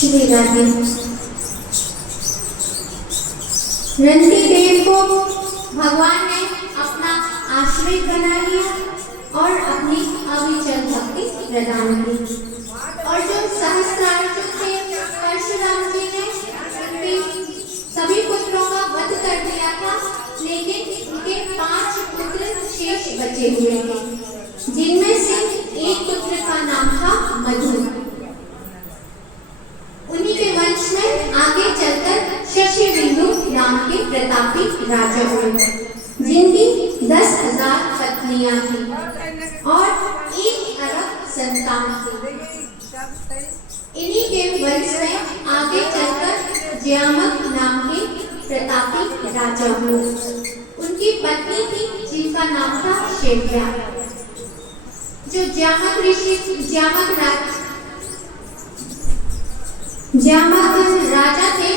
श्री राधे। रंती देव को भगवान ने अपना आश्रय बना लिया और अपनी अविचल भक्ति प्रदान की। और जो सहस्त्रार्जुन थे, परशुराम जी ने उनके सभी पुत्रों का वध कर दिया था, लेकिन उनके 5 पुत्र शेष बचे हुए थे, जिनमें से एक पुत्र का नाम था मधु। उन्हीं के वंश में आगे चलकर शशिबिंदु नाम के प्रतापी राजा हुए, जिनकी 10,000 पत्नियां थी और 1 अरब संतान थी। इन्हीं के वंश में आगे चलकर ज्यामक नाम के प्रतापी राजा हुए। उनकी पत्नी थी जिनका नाम था शेव्या। जो ज्यामक राजा थे,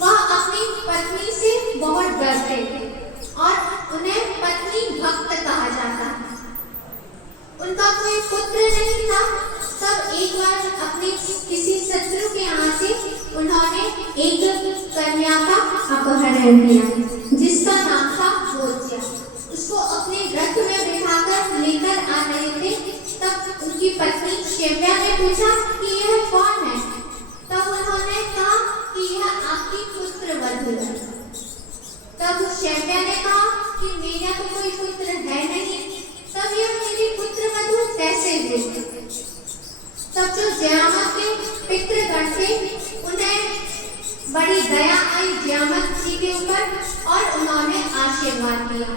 वह अपनी पत्नी से बहुत डरते थे और उन्हें पत्नी भक्त कहा जाता था। उनका कोई पुत्र नहीं था, तब एक बार अपने किसी शत्रु के यहाँ से उन्होंने एक कन्या का अपहरण किया, जिसका नाम था भोज्या। उसको अपने रथ में बिठाकर लेकर आ रहे थे, तब उनकी पत्नी शेव्या ने पूछा कि यह कौन है। तब उन्होंने कहा कि यह आपकी पुत्रवधू है। तब शेव्या ने कहा कि मेरा तो कोई पुत्र है नहीं, तब यह मेरी पुत्रवधू कैसे हुई। तब जो ज्यामक के पितृगण थे, उन्हें बड़ी दया आई ज्यामक जी के ऊपर और उन्होंने आशीर्वाद दिया।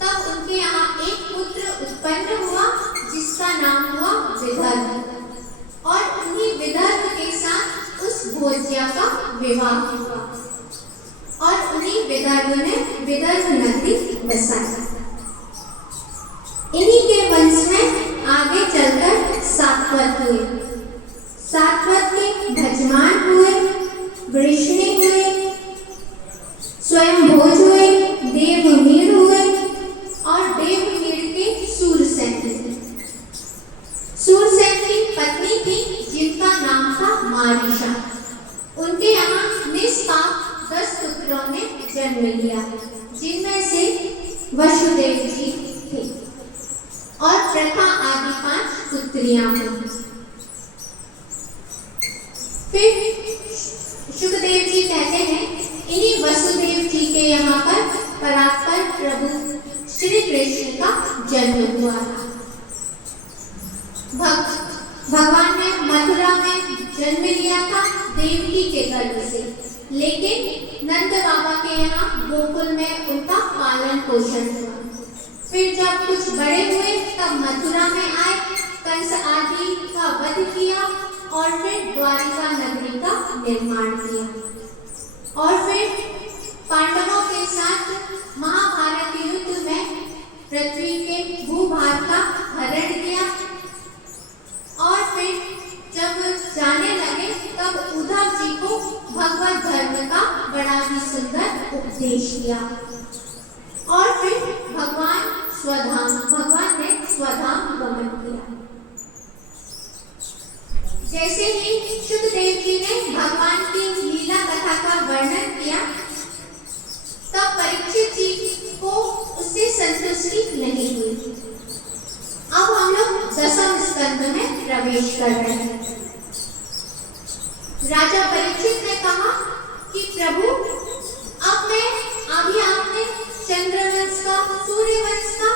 तब उनके यहाँ एक पुत्र उत्पन्न हुआ, जिसका नाम हुआ विदर्भ। और उन्हीं विदर्भ के साथ उस भोज्या का विवाह हुआ और उन्हीं विदर्भ ने विदर्भ नगरी बसाई। इन्हीं के वंश में आगे चलकर सात्वत हुए। सात्वत के भजमान हुए, वृष्णि हुए, स्वयं भोज हुए, देवमीर हुए और देवमीर के सूरसेन हुए। सूरसेन की पत्नी थी जिनका नाम था मारीशा। उनके यहाँ निष्पाप 10 पुत्रों ने जन्म लिया, जिनमें से वसुदेव जी थे और प्रथा आदि 5 पुत्रियां हुई। फिर शुकदेव जी कहते हैं, इन्हीं वसुदेव जी के यहाँ पर परात्पर प्रभु श्री कृष्ण का जन्म हुआ था। भगवान ने मथुरा में जन्म लिया था देवकी के गर्भ से, लेकिन नंद बाबा के यहाँ गोकुल में उनका पालन पोषण हुआ। फिर जब कुछ बड़े हुए तब मथुरा में आए, कंस आदि का वध किया और फिर द्वारिका नगरी का निर्माण किया और फिर पांडवों के साथ महाभारत युद्ध में पृथ्वी के भूभाग का हरण किया। और फिर जब जाने लगे तब उद्धव जी को भगवत धर्म का बड़ा ही सुंदर उपदेश दिया और फिर भगवान ने स्वधाम गमन किया। जैसे ही शुकदेव जी ने भगवान की लीला कथा का वर्णन किया, तब परीक्षित जी को उससे संतुष्टि नहीं हुई। अब हम लोग 10वें स्कंद में प्रवेश कर रहे हैं। राजा परीक्षित ने कहा कि प्रभु, अभी आपने चंद्रवंश का, सूर्यवंश का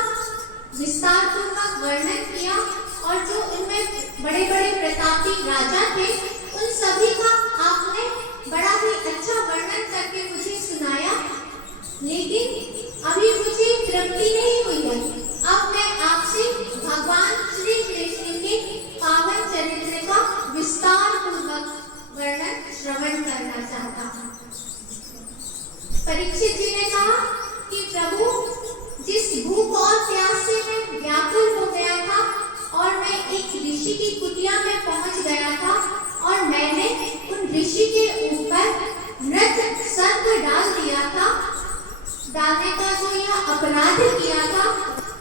विस्तार पूर्वक वर्णन किया और जो इनमें बड़े बड़े प्रतापी राजा थे, उन सभी का आपने बड़ा ही अच्छा वर्णन करके मुझे सुनाया, लेकिन अभी मुझे तृप्ति नहीं हुई है। अब मैं आपसे भगवान श्री कृष्ण के पावन चरित्र का विस्तार पूर्वक वर्णन श्रवण करना चाहता हूँ। परीक्षित जी ने कहा कि प्रभु, जिस भूख और प्यास से मैं व्याकुल हो गया था और मैं एक ऋषि की कुटिया में पहुंच गया था और मैंने उन ऋषि के ऊपर मृत सर्प डाल दिया था, डालने का जो यह अपराध किया था,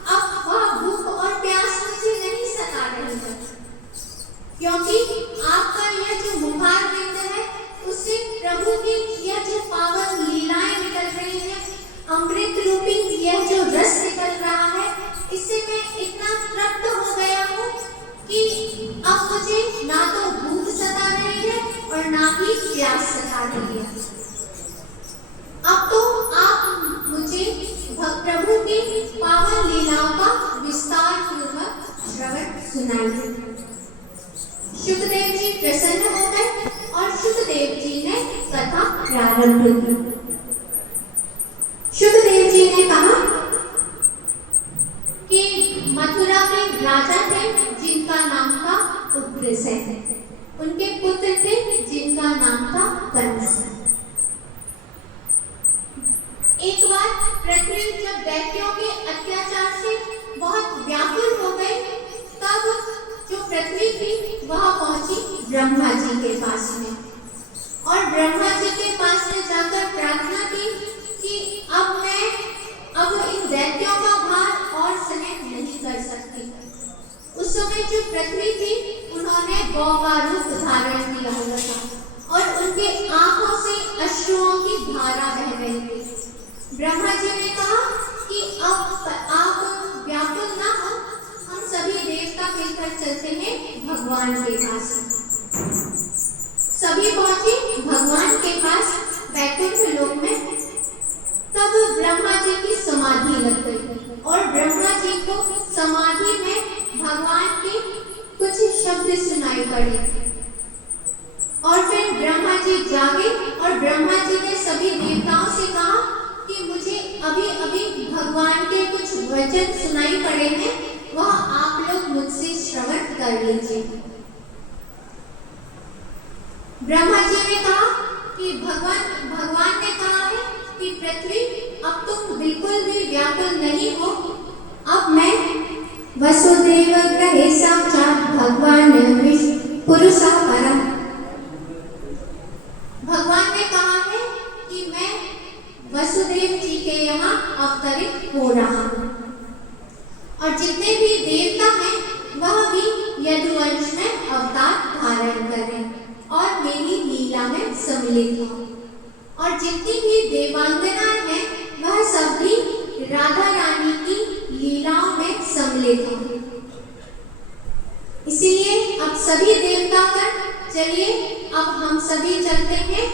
अब वह भूख और प्यास मुझे नहीं सता रही है। क्योंकि आपका यह जो मुखार बिंद है उससे प्रभु की यह जो पावन लीलाएं निकल रही है, अमृत रूपी यह जो रस निकल रहा है, इससे मैं इतना तृप्त हो गया हूँ कि अब मुझे ना तो भूख सता रही है और ना ही प्यास सता रही है। अब तो आप मुझे प्रभु की पावन लीलाओं का विस्तार पूर्वक श्रवण सुनाइए। शुकदेव जी प्रसन्न हो गए और शुकदेव जी ने कथा प्रारंभ की। शुकदेव जी ने कहा कि मथुरा में राजा थे जिनका नाम था उग्रसेन, उनके पुत्र थे जिनका नाम था कंस। एक बार पृथ्वी जब दैत्यों के अत्याचार से बहुत व्याकुल हो गई, तब जो पृथ्वी थी वह पहुंची ब्रह्मा जी के पास में और ब्रह्मा जी के पास में जाकर प्रार्थना की कि अब इन दैत्यों का भार और सहन नहीं कर सकती। उस समय जो पृथ्वी थी उन्होंने गौ का रूप धारण किया हुआ था और उनके आंखों से अश्रुओं की धारा बह रही थी। ब्रह्मा जी ने कहा कि अब आप व्याकुल ना हो, हम सभी देवता मिलकर चलते हैं भगवान के पास। सभी पहुंचे भगवान के पास वैकुंठ लोक में। तब ब्रह्मा जी की समाधि लग गई और ब्रह्मा जी को समाधि में भगवान के कुछ शब्द सुनाई पड़े और फिर ब्रह्मा जी जागे और ब्रह्मा जी ने सभी देवताओं से कहा कि मुझे अभी अभी भगवान के कुछ वचन सुनाई पड़े हैं, वह आप लोग मुझसे श्रवण कर लीजिए। ब्रह्मा जी ने कहा कि भगवान ने कहा है कि पृथ्वी अब तुम बिल्कुल भी व्याकुल नहीं हो। अब मैं वसुदेव ग्रहे साक्षात् भगवान विष्णु पुरुषा परम। भगवान ने कहा है कि मैं वसुदेव जी के यहाँ अवतरित हो रहा हूँ और जितने भी देवता हैं वह भी यदुवंश में अवतार धारण करें और मेरी लीला में सम्मिलित हों और जितनी भी देवांगनाएं हैं वह सब भी राधा रानी की लीलाओं में सम्मिलित हों। इसीलिए अब सभी देवता कर चलिए, अब हम सभी चलते हैं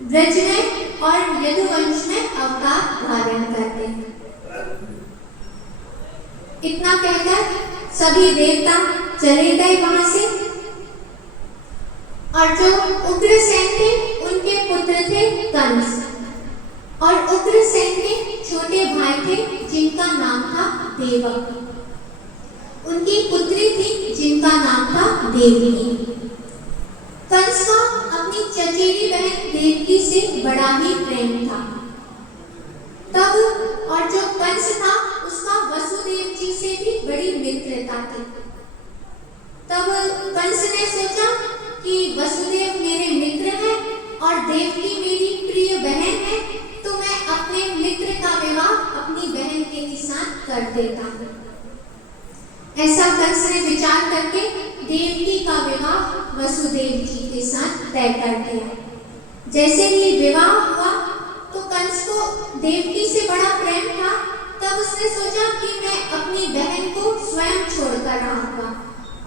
ब्रज में और यदुवंश में अवतार धारण करते हैं। इतना कहकर सभी देवता चले गए वहां से और जो उग्रसेन थे उनके पुत्र थे कंस और उग्रसेन के छोटे भाई थे जिनका नाम था देवक। उनकी पुत्री थी जिनका नाम था देवकी। कंस का अपनी चचेरी बहन देवकी से बड़ा ही प्रेम था। तब और जो कंस था उसका वसुदेव जी से भी बड़ी मित्रता थी। तब कंस ने सोचा कि वसुदेव मेरे मित्र हैं और देवकी मेरी प्रिय बहन है, तो मैं अपने मित्र का विवाह अपनी बहन के साथ कर देता हूँ। ऐसा कंस ने विचार करके देवकी का विवाह वसुदेव जी के साथ तय कर दिया। जैसे ही विवाह हुआ तो कंस को देवकी से बड़ा प्रेम था। तब उसने सोचा कि मैं अपनी बहन को स्वयं छोड़कर आऊंगा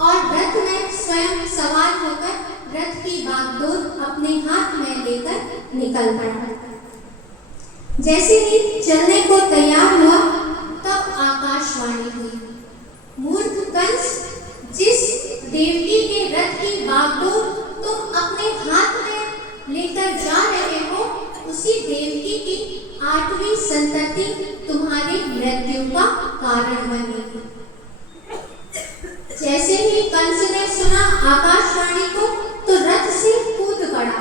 और रथ में स्वयं सवार होकर रथ की बागडोर अपने हाथ में लेकर निकल पड़ा। जैसे ही चलने को तैयार हुआ तब आकाशवाणी हुई, मूर्ख कंस, जिस देवकी के रथ की बागडोर तुम अपने हाथ में लेकर जा रहे हो, उसी देवकी की 8वीं संतति तुम्हारी मृत्यु का कारण बनेगी। जैसे ही कंस ने सुना आकाशवाणी को तो रथ से कूद पड़ा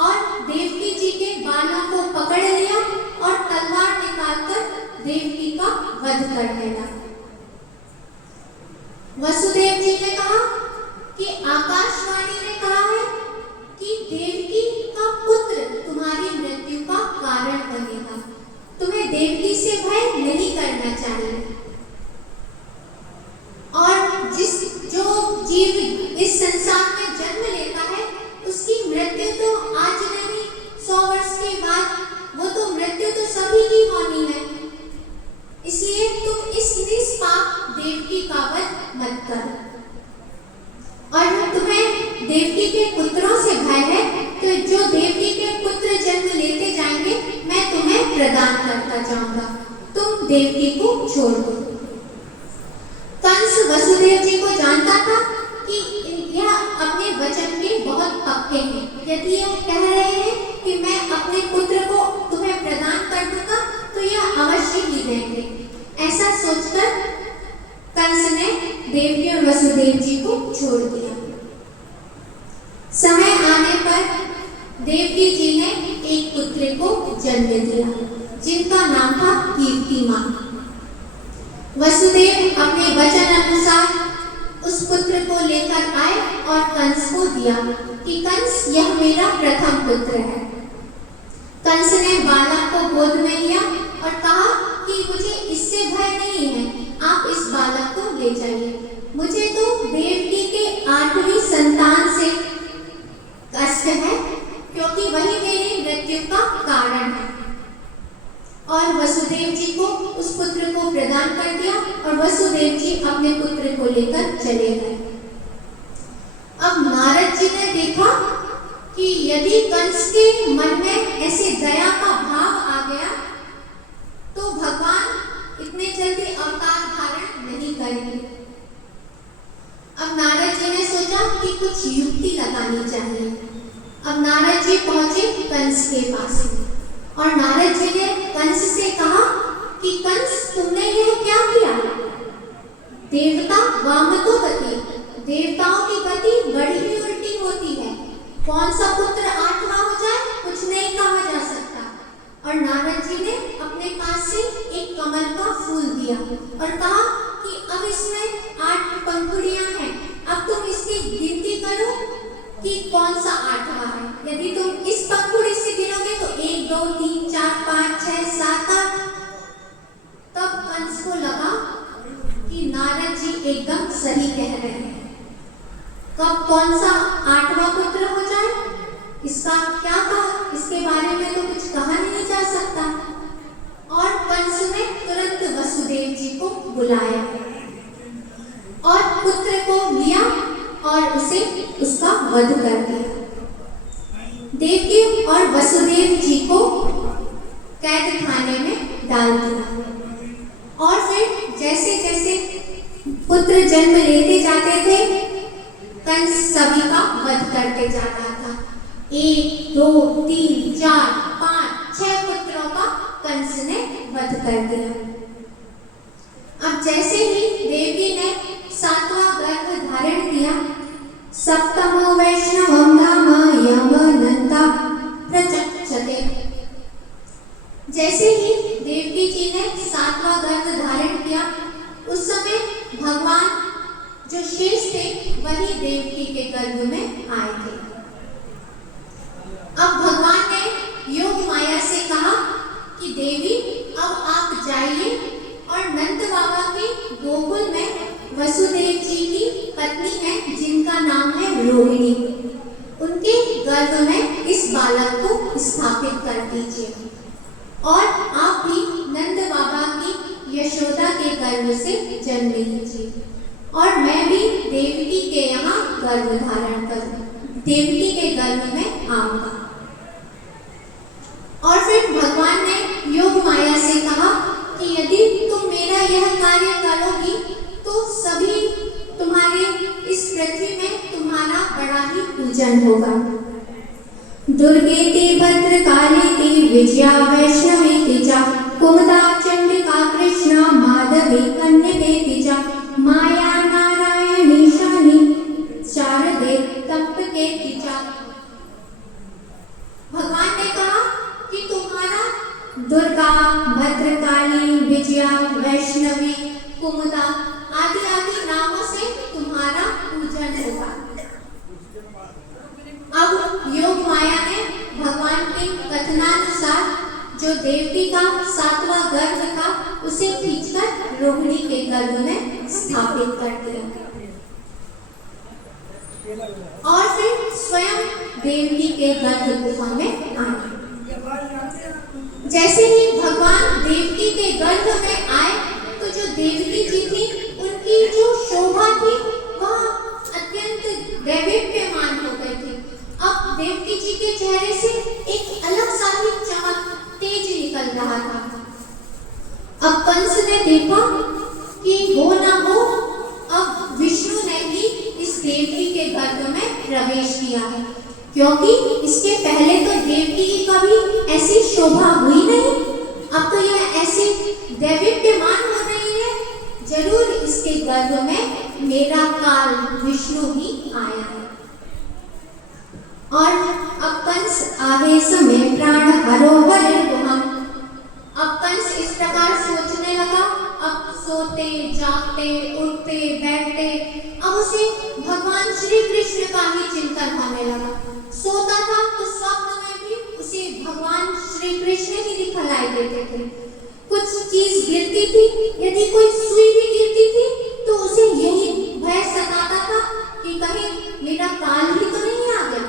और देवकी जी के बालों को पकड़ लिया और तलवार निकालकर देवकी का वध करने लगा। वसुदेव जी ने कहा कि आकाशवाणी ने कहा है कि देवकी का पुत्र तुम्हारी मृत्यु का कारण बनेगा, तुम्हें देवकी से भय नहीं करना चाहिए। और जो जीव इस संसार में जन्म लेता है उसकी मृत्यु तो आज नहीं 100 वर्ष के बाद, वो तो मृत्यु तो सभी की होनी है। इसलिए तुम इस निष्पाप देवकी का वध मत करो। और तुम्हें देवकी के पुत्रों से भय है तो जो देवकी के पुत्र जन्म लेते जाएंगे मैं तुम्हें प्रदान करता जाऊंगा, तुम देवकी को छोड़ दो। कंस वसुदेव जी को जानता था कि यह अपने वचन के बहुत पक्के हैं। यदि यह कह रहे हैं कि मैं अपने पुत्र को तुम्हें प्रदान कर दूंगा तो यह अवश्य ही देंगे। ऐसा सोचकर कंस ने देवकी और वसुदेव जी को छोड़ दिया। समय आने पर देवकी जी ने एक पुत्र को जन्म दिया जिनका नाम था कीर्तिमान। वसुदेव अपने वचन अनुसार उस पुत्र को लेकर आए और कंस को दिया कि कंस यह मेरा प्रथम पुत्र है। कंस ने बालक को गोद में लिया और कहा कि मुझे इससे भय नहीं है, आप इस बालक को ले जाइए। मुझे तो देवकी के 8वीं संतान से कष्ट है क्योंकि वही मेरी मृत्यु का कारण है। और वसुदेव जी को उस पुत्र को प्रदान कर दिया और वसुदेव जी अपने पुत्र को लेकर चले गए। अब नारद जी ने देखा कि यदि कंस के मन में ऐसे दया का भाव आ गया तो भगवान इतने जल्दी अवतार धारण नहीं करेंगे। अब नारद जी ने सोचा कि कुछ युक्ति लगानी चाहिए। अब नारद जी पहुंचे कंस के पास और नारद जी ने कंस से कहा कि कंस तुमने यह क्या किया? देवता वामतोपति, देवताओं की गति बड़ी ही उल्टी होती है। कौन सा पुत्र 8वां हो जाए कुछ नहीं कहा जा सकता। और नारद जी ने अपने पास से एक कमल का फूल दिया और कहा कि अब इसमें 8 पंखुड़ियां हैं, अब तुम इसकी गिनती करो कि कौन सा 8वां है। यदि तुम इस पंखुड़ी से गिनोगे तो 1 2 3 4 5 6 7 8। तब कंस को लगा कि नारद जी एकदम सही कह रहे हैं। कब कौन सा 8वां पुत्र हो जाए इसका क्या कहा, इसके बारे में तो कुछ कहा नहीं जा सकता। और कंस ने तुरंत वसुदेव जी को बुलाया और पुत्र को लिया और उसे उसका वध कर दिया। देवकी और वसुदेव जी को कैद खाने में डाल दिया। और फिर जैसे जैसे पुत्र जन्म लेते जाते थे कंस सभी का वध करते जाता था। 1 2 3 4 5 6 पुत्रों का कंस ने वध कर दिया। अब जैसे ही देवकी ने 7वां गर्भ धारण किया, सप्तमो वैष्णवं धाम यमनन्ता प्रचक्षते। जैसे ही देवकी जी ने 7वां गर्भ धारण किया उस समय भगवान जो शेष थे वही देवकी के गर्भ में आए थे। अब भगवान ने योग माया से कहा कि देवी अब आप जाइए और नंद बाबा के गोकुल में वसुदेव जी की पत्नी है जिनका नाम है रोहिणी, उनके गर्भ में इस बालक को स्थापित कर दीजिए। और आप भी नंद बाबा की यशोदा के गर्भ से जन्म लीजिए और मैं भी देवकी के यहाँ गर्भ धारण करूँ, देवकी के गर्भ में आऊंगा। और फिर भगवान ने योग माया से कहा कि यदि तुम मेरा यह कार्य करोगी तो सभी तुम्हारे इस पृथ्वी में तुम्हारा बड़ा ही पूजन होगा। दुर्गेति भद्रकालेति विजया वैष्णवेति च कुमुदा चंडिका कृष्णा माधवी कन्यकेति च माया नारायणी शानी शारदे तप्तकेति च। भगवान ने कहा कि तुम्हारा दुर्गा, भद्रकाली, विजया, वैष्णवी, कुमुदा आदि आदि नामों से तुम्हारा पूजन होगा। अब योग माया ने भगवान के कथनानुसार जो देवकी का 7वां गर्भ था उसे खींचकर रोहिणी के गर्भ में स्थापित कर दिया। और फिर स्वयं देवकी के गर्भ गुफा में आए। जैसे ही भगवान देवकी के गर्भ में आए तो जो देवकी जी थी उनकी जो शोभा थी वह अत्यंत दैवीप्यमान हो गई थी। अब देवकी जी के चेहरे से एक अलग सा ही चमक तेज निकल रहा था। अब कंस ने देखा कि हो ना हो अब विष्णु ने ही इस देवकी के गर्भ में प्रवेश किया है, क्योंकि इसके पहले तो देवकी की कभी ऐसी शोभा हुई नहीं। अब तो यह ऐसी दैवीप्यमान हो रही है, जरूर इसके गर्भ में मेरा काल विष्णु ही आया है। और अब कंस आवे समय प्राण हरोवर गुहम। अब कंस इस प्रकार सोचने लगा। अब सोते जागते उठते बैठते अब उसे भगवान श्री कृष्ण का ही चिंतन होने लगा। सोता था तो स्वप्न में भी उसे भगवान श्री कृष्ण ही दिखलाई देते थे। कुछ चीज गिरती थी, यदि कोई सुई भी गिरती थी तो उसे यही भय सताता था कि कहीं मेरा काल ही तो नहीं आ गया।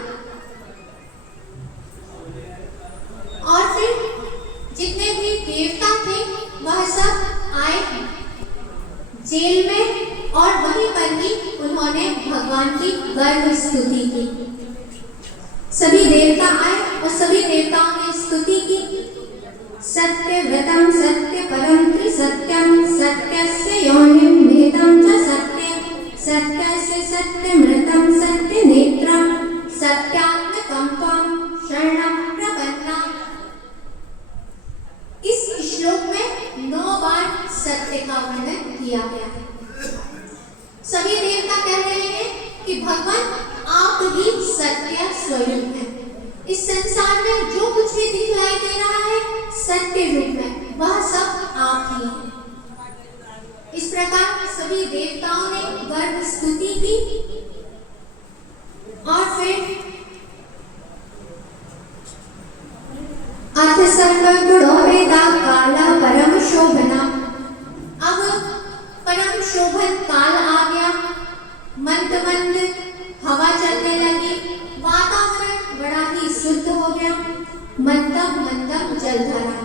और फिर जितने भी देवता थे वह सब आए जेल में और वहीं पर ही उन्होंने भगवान की गर्व स्तुति की। सभी देवता आए और सभी देवताओं ने स्तुति की। सत्यव्रतम सत्य परम त्रिसत्यम सत्यस्य योनिं भेदं च सत्यं सत्यस्य सत्यमृतं सत्यनेत्रं सत्यात्मकं त्वं शरणं प्रपन्ना। इस श्लोक में 9 बार सत्य का वर्णन किया गया है। सभी देवता कह रहे हैं कि भगवान आप ही सत्य स्वरूप हैं। इस संसार में जो कुछ भी दिखलाई दे रहा है सत्य रूप में वह सब आप ही हैं। इस प्रकार सभी देवताओं ने गर्व स्तुति की। और फिर अथ सर्वगुणो वेदा काला परम शोभना। अब परम शोभन काल आ गया। मंद मंद हवा चलने लगी, वातावरण बड़ा ही शुद्ध हो गया। मंदम मंदम जल धरा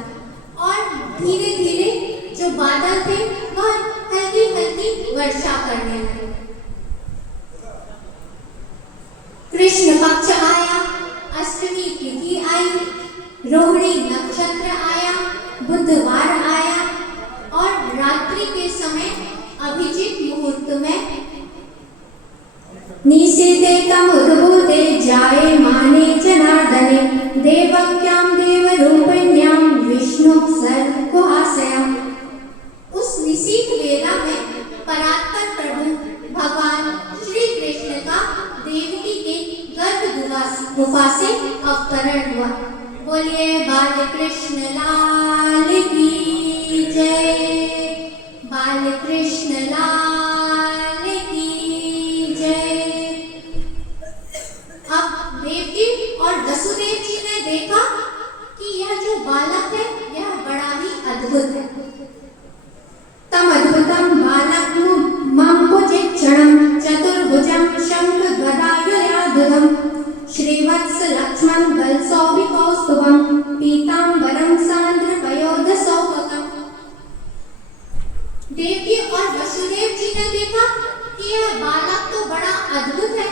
और धीरे धीरे जो बादल थे वह हल्की हल्की वर्षा करने लगे। कृष्ण पक्ष आया, अष्टमी तिथि आई, रोहिणी नक्षत्र आया, बुधवार आया और रात्रि के समय अभिजीत मुहूर्त में निशीते तमुद्भूते जाये माने जनार्दने देवक्यां देवरूपिण्यां विष्णु सर्वगुहाशयम्। उस निशीत वेला में परात्पर प्रभु भगवान श्री कृष्ण का देवकी के गर्भ गुफा से अवतरण हुआ। बोलिए बाल कृष्ण लाल की जय, बाल कृष्ण लाल की जय। अब देवकी और वसुदेव जी ने देखा कि यह जो बालक है यह बड़ा ही अद्भुत है। तम अद्भुतम बालकं मम भुजक्षणं चतुर्भुजं शंख गदायुधायुधं श्रीवत्स लक्ष्मण बलसौभिकौस्तुभं पीतांबरं सान्द्रपयोधसौभगम्। देवकी और वसुदेव जी ने देखा कि यह बालक तो बड़ा अद्भुत है।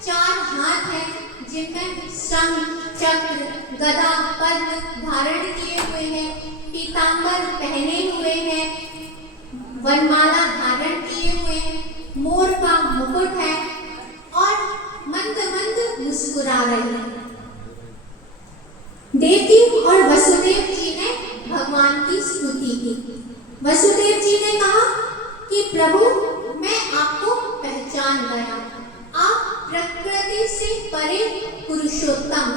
4 हाथ हैं जिनमें शंख चक्र गदा पद्म धारण किए हुए हैं, पीतांबर पहने हुए हैं, वनमाला धारण किए हुए हैं, मोर का मुकुट है और मंद मंद मुस्कुरा रही है। देवकी और वसुदेव जी ने भगवान की स्तुति की। वसुदेव जी ने कहा कि प्रभु मैं आपको पहचान गया, आप प्रकृति से परे पुरुषोत्तम।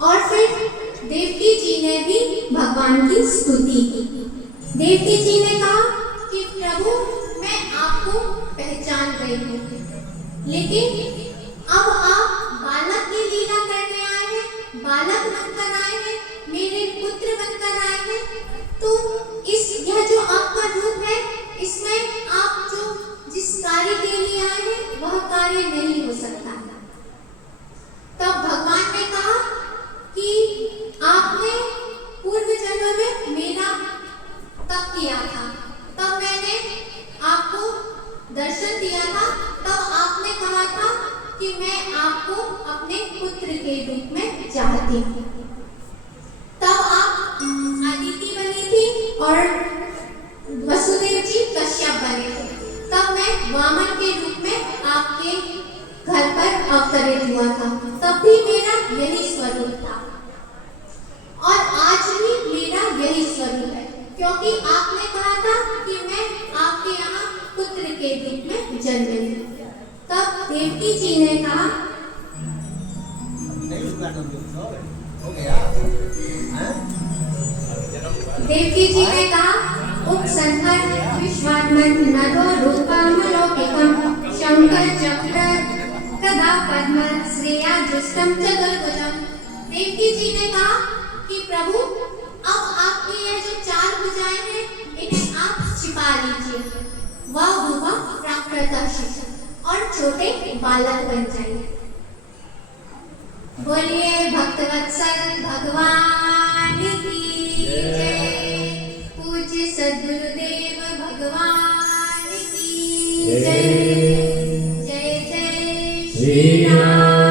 और फिर देवकी जी ने भी भगवान की स्तुति की। देवकी जी ने कहा कि प्रभु मैं आपको पहचान गई हूँ, लेकिन अब आप बालक की लीला करने आए हैं, बालक बनकर आए हैं, मेरे पुत्र बनकर आए हैं। तो यह जो आपका रूप है इसमें आप जो जिस कार्य के लिए कार्य नहीं हो सकता। तब भगवान ने कहा कि आपने पूर्व जन्म में मेरा तप किया था, तब मैंने आपको दर्शन दिया था, तब आपने कहा था कि मैं आपको अपने पुत्र के रूप में चाहती हूँ। तब आप अदिति बनी थी और वसुदेव जी कश्यप बने थे। तब मैं वामन के रूप में आपके घर पर अवतरित हुआ था, तब भी मेरा यही स्वरूप था और आज भी मेरा यही स्वरूप है, क्योंकि आपने कहा था कि मैं आपके यहाँ पुत्र के रूप में जन्म लूं। तब देवकी जी ने कहा, देवकी जी ने कहा, उपसंहर विश्वात्मन नरो रूपमलौकिकं शंकर चक्र गदा पद्म श्रेया जुष्टम चतुर्भुजम। देवकी जी ने कहा कि प्रभु, अब आपकी ये जो चार भुजाएं हैं इन्हें आप छिपा लीजिए, वह हुआ प्राकृत शिशु और छोटे बालक बन जाइए। बोलिए भक्तवत्सल भगवान की जय, पूज्य सद्गुरुदेव भगवान की जय। जय जय श्री राम।